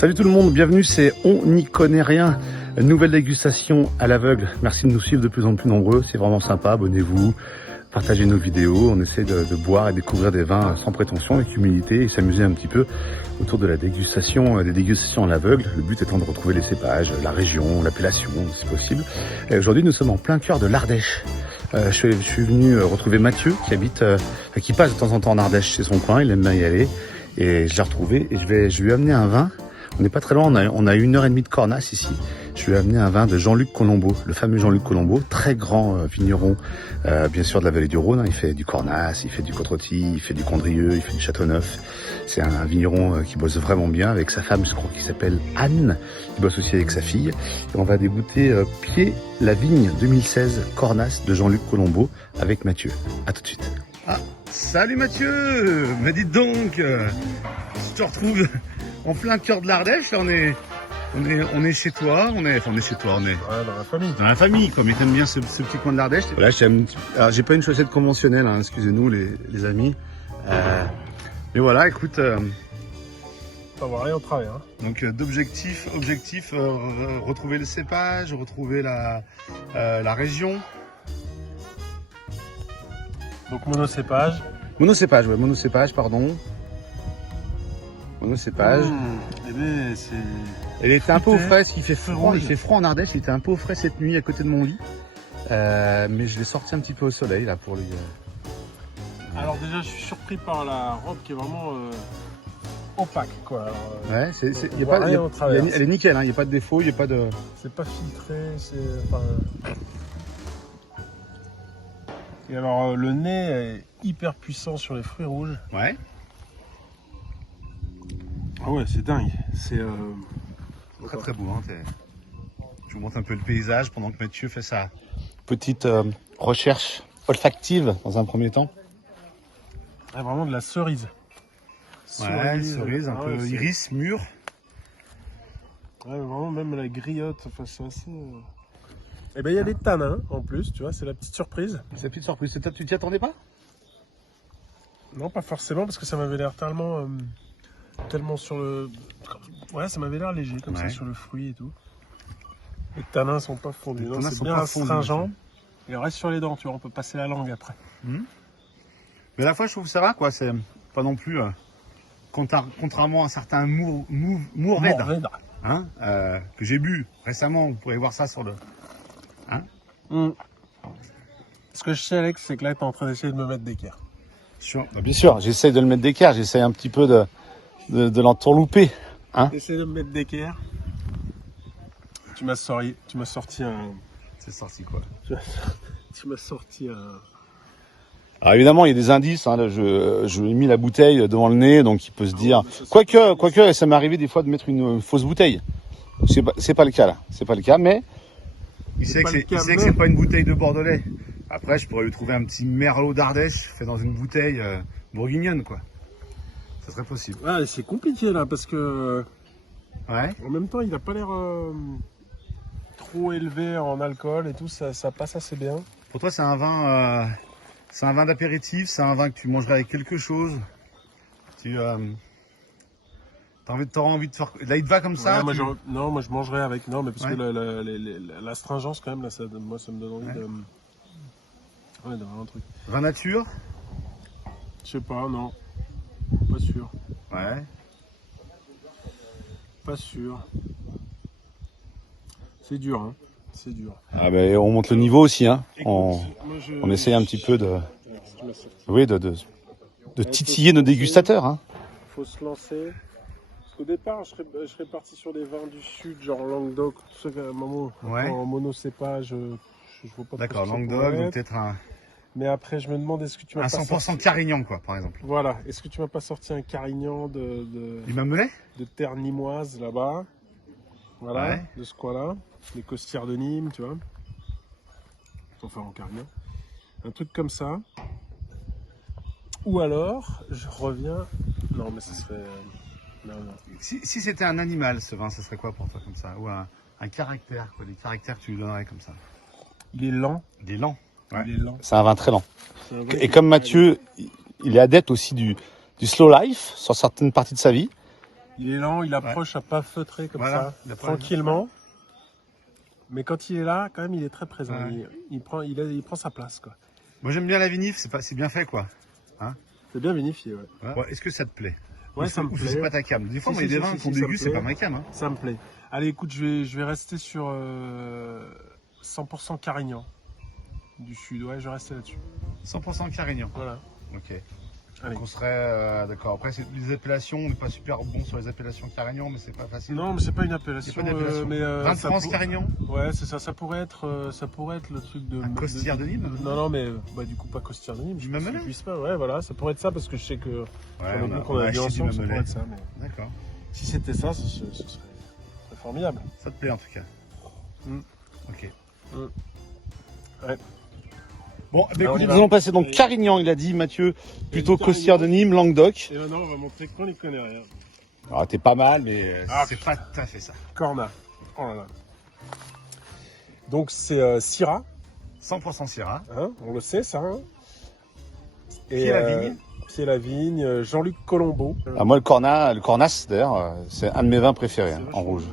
Salut tout le monde, bienvenue, c'est On n'y connaît rien. Nouvelle dégustation à l'aveugle. Merci de nous suivre de plus en plus nombreux, c'est vraiment sympa, abonnez-vous, partagez nos vidéos. On essaie de boire et découvrir des vins sans prétention, avec humilité et s'amuser un petit peu autour de la dégustation, des dégustations à l'aveugle. Le but étant de retrouver les cépages, la région, l'appellation si possible. Et aujourd'hui nous sommes en plein cœur de l'Ardèche. Je suis venu retrouver Mathieu qui passe de temps en temps en Ardèche, c'est son coin, il aime bien y aller. Et je l'ai retrouvé et je lui ai amené un vin. On n'est pas très loin, on a 1h30 de Cornas ici. Je lui ai amené un vin de Jean-Luc Colombo, le fameux Jean-Luc Colombo, très grand vigneron, bien sûr de la vallée du Rhône. Il fait du Cornas, il fait du Côte-Rôtie, il fait du Condrieu, il fait du Châteauneuf. C'est un vigneron qui bosse vraiment bien avec sa femme, je crois qu'il s'appelle Anne. Il bosse aussi avec sa fille. Et on va dégoûter Pied la Vigne 2016 Cornas de Jean-Luc Colombo avec Mathieu. À tout de suite. Ah, salut Mathieu. Mais dites donc, je te retrouve en plein cœur de l'Ardèche. Là, on est chez toi. On est chez toi. On est dans la famille. dans la famille, comme ils aiment bien ce petit coin de l'Ardèche. Voilà, alors, j'ai pas une chaussette conventionnelle, hein, excusez-nous les amis. Mais voilà, écoute. Ça va rien au travail. Hein. Donc objectif, retrouver le cépage, retrouver la région. Donc monocépage. Monocépage, pardon. Monocépage. Eh bien, c'est... Il était un peu au frais, parce qu'il fait froid. Il fait froid en Ardèche. Il était un peu au frais cette nuit à côté de mon lit. Mais je l'ai sorti un petit peu au soleil là pour lui. Alors déjà, je suis surpris par la robe qui est vraiment opaque, quoi. Alors, Ouais, elle est nickel. Hein. Il n'y a pas de défaut, il n'y a pas de. C'est pas filtré, c'est. Enfin... Et alors, le nez est hyper puissant sur les fruits rouges. Ouais. Ah ouais, c'est dingue. C'est très très beau. Hein, je vous montre un peu le paysage pendant que Mathieu fait sa petite recherche olfactive dans un premier temps. ah, vraiment de la cerise. Cerise, un peu iris, mûr. Ouais, vraiment même la griotte, enfin c'est assez... Et ben il y a des tanins en plus, tu vois, c'est la petite surprise. C'est la petite surprise, tu t'y attendais pas? Non, pas forcément, parce que ça m'avait l'air tellement sur le... Ouais, ça m'avait l'air léger, comme ça, sur le fruit et tout. Les tanins sont pas fondus, non, c'est bien astringent. Et on reste sur les dents, tu vois, on peut passer la langue après. Mais à la fois, je trouve que ça va, quoi, c'est pas non plus... contrairement à certains Mourvèdre, hein, que j'ai bu récemment, vous pourrez voir ça sur le... Hein. Ce que je sais, Alex, c'est que là, tu es en train d'essayer de me mettre d'équerre. Bien sûr, j'essaie de le mettre d'équerre, j'essaie un petit peu de l'entourlouper. Hein. Essaye de me mettre d'équerre. Tu m'as sorti un... C'est sorti quoi? Tu m'as sorti un... Alors évidemment, il y a des indices. Hein, là, je lui ai mis la bouteille devant le nez, donc il peut se dire. Quoique, ça m'est arrivé des fois de mettre une fausse bouteille. C'est pas le cas là. C'est pas le cas, mais il sait que c'est pas une bouteille de Bordelais. Après, je pourrais lui trouver un petit merlot d'Ardèche fait dans une bouteille bourguignonne, quoi. Ça serait possible. Ouais, c'est compliqué là parce que. Ouais. En même temps, il a pas l'air trop élevé en alcool et tout. Ça passe assez bien. Pour toi, c'est un vin. C'est un vin d'apéritif, c'est un vin que tu mangerais avec quelque chose. T'auras envie de faire. Là, il te va comme ça? Ouais, non, moi je mangerais avec. Non, mais parce que l'astringence, quand même, là, moi, ça me donne envie de. Ouais, d'avoir un truc. Vin nature? Je sais pas, non. Pas sûr. Ouais. Pas sûr. C'est dur, hein. C'est dur. Ah ben, on monte le niveau aussi, hein. On essaye un petit peu de titiller nos dégustateurs, hein. Faut se lancer. Parce qu'au départ, je serais parti sur des vins du sud, genre Languedoc, tout ça, à un moment, en monocépage, je vois pas. D'accord, Languedoc, donc peut-être un... Mais après, je me demande, est-ce que tu m'as pas 100% sorti... Carignan, quoi, par exemple. Voilà, est-ce que tu m'as pas sorti un Carignan Du Mamelais? De terre nimoise, là-bas. Voilà, de ce coin-là. Les costières de Nîmes, tu vois. Enfin, en Carignan. Un truc comme ça. Ou alors, je reviens... Non, mais ce serait... Non. Si c'était un animal, ce vin, ce serait quoi pour toi, comme ça? Ou un caractère, quoi, des caractères que tu lui donnerais comme ça? Il est lent. Il est lent. Ouais. Il est lent. C'est un vin très lent. Et comme Mathieu, il est adepte aussi du slow life sur certaines parties de sa vie. Il est lent, il approche à pas feutrer comme Voilà, ça, il approche, tranquillement. Mais quand il est là, quand même, il est très présent. Ouais. Il prend sa place, quoi. Moi j'aime bien la vinif, c'est bien fait quoi. C'est bien vinifié, ouais. Ouais, est-ce que ça te plaît? Ouais, ça me Ou plaît. c'est pas ta cam. Des fois, Si, moi, il y a des si, vins si, qu'on si, ça me déguste, c'est plaît. pas ma cam. Hein. Ça me plaît. Allez, écoute, je vais rester sur 100% Carignan du sud. Ouais, je vais rester là-dessus. 100% Carignan. Voilà. Ok. Allez. Donc on serait d'accord. Après, les appellations, on n'est pas super bon sur les appellations Carignan, mais c'est pas facile. Non, mais c'est pas une appellation. C'est pas d'appellation. Vin de ça France Carignan. Ouais, c'est ça. Ça pourrait être le truc de. Un Costière de Nîmes. Non, mais du coup pas Costière de Nîmes. Du Mamelin. Je puisse pas. Ouais, voilà, ça pourrait être ça parce que je sais que on a vu acheté du ensemble, ça Mamelin. pourrait être ça. Mais D'accord. si c'était ça, ce serait formidable. Ça te plaît en tout cas. Ok. Ouais. Bon, bah, Alors, écoutez, on y nous va. allons passer donc Carignan, il a dit Mathieu, plutôt Costière de Nîmes, Languedoc. Et maintenant, on va montrer qu'on n'y connaît rien. Alors t'es pas mal, mais Ah, c'est pas tout à fait ça. Corna. Oh là là. Donc c'est Syrah, 100% Syrah. hein, on le sait ça. Hein. Pied la vigne. Pied la vigne, Jean-Luc Colombo. Ah, moi, le Cornas, d'ailleurs, c'est un de mes vins préférés, hein, C'est en vachement rouge. bien,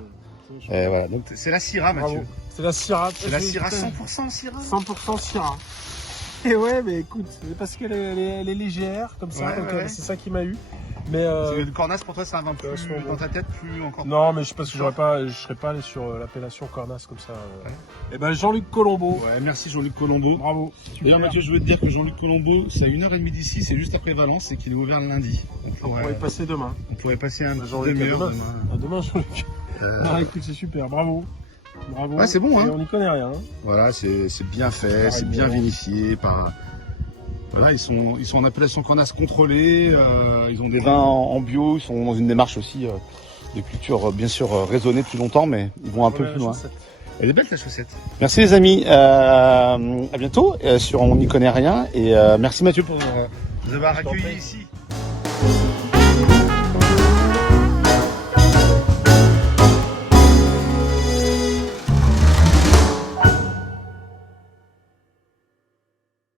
c'est vachement Et voilà, donc c'est la Syrah, bien. Mathieu. Bravo. C'est la Syrah. C'est la Syrah 100% Syrah. 100% Syrah. Et ouais, mais écoute, c'est parce qu'elle est légère comme ça, Ouais, donc ouais. c'est ça qui m'a eu. Mais Le Cornas, pour toi, c'est un vin plus vachement bon. dans ta tête, plus encore. non, mais je pense que je serais pas allé sur l'appellation Cornas comme ça. Et ben Jean-Luc Colombo. Ouais, merci Jean-Luc Colombo. Bravo. D'ailleurs, Super. Mathieu, je veux te dire que Jean-Luc Colombo, c'est à 1h30 d'ici, c'est juste après Valence et qu'il est ouvert le lundi. On pourrait y passer demain. on pourrait passer un Bah, petit Jean-Luc, demi-heure à demain. À demain, Jean-Luc. Non, écoute, c'est super, bravo. Bravo. Ouais, c'est bon, hein. Et on n'y connaît rien. Hein. Voilà, c'est bien fait, c'est bien vinifié par. Voilà, ils sont en appellation Cornas contrôlée, ils ont des vins en bio, ils sont dans une démarche aussi de culture bien sûr raisonnée depuis longtemps, mais ils vont un peu Voilà, plus loin. chaussette. Elle est belle ta chaussette. Merci les amis, à bientôt sur On n'y connaît rien et merci Mathieu pour nous avoir Je t'en accueillis prie. ici.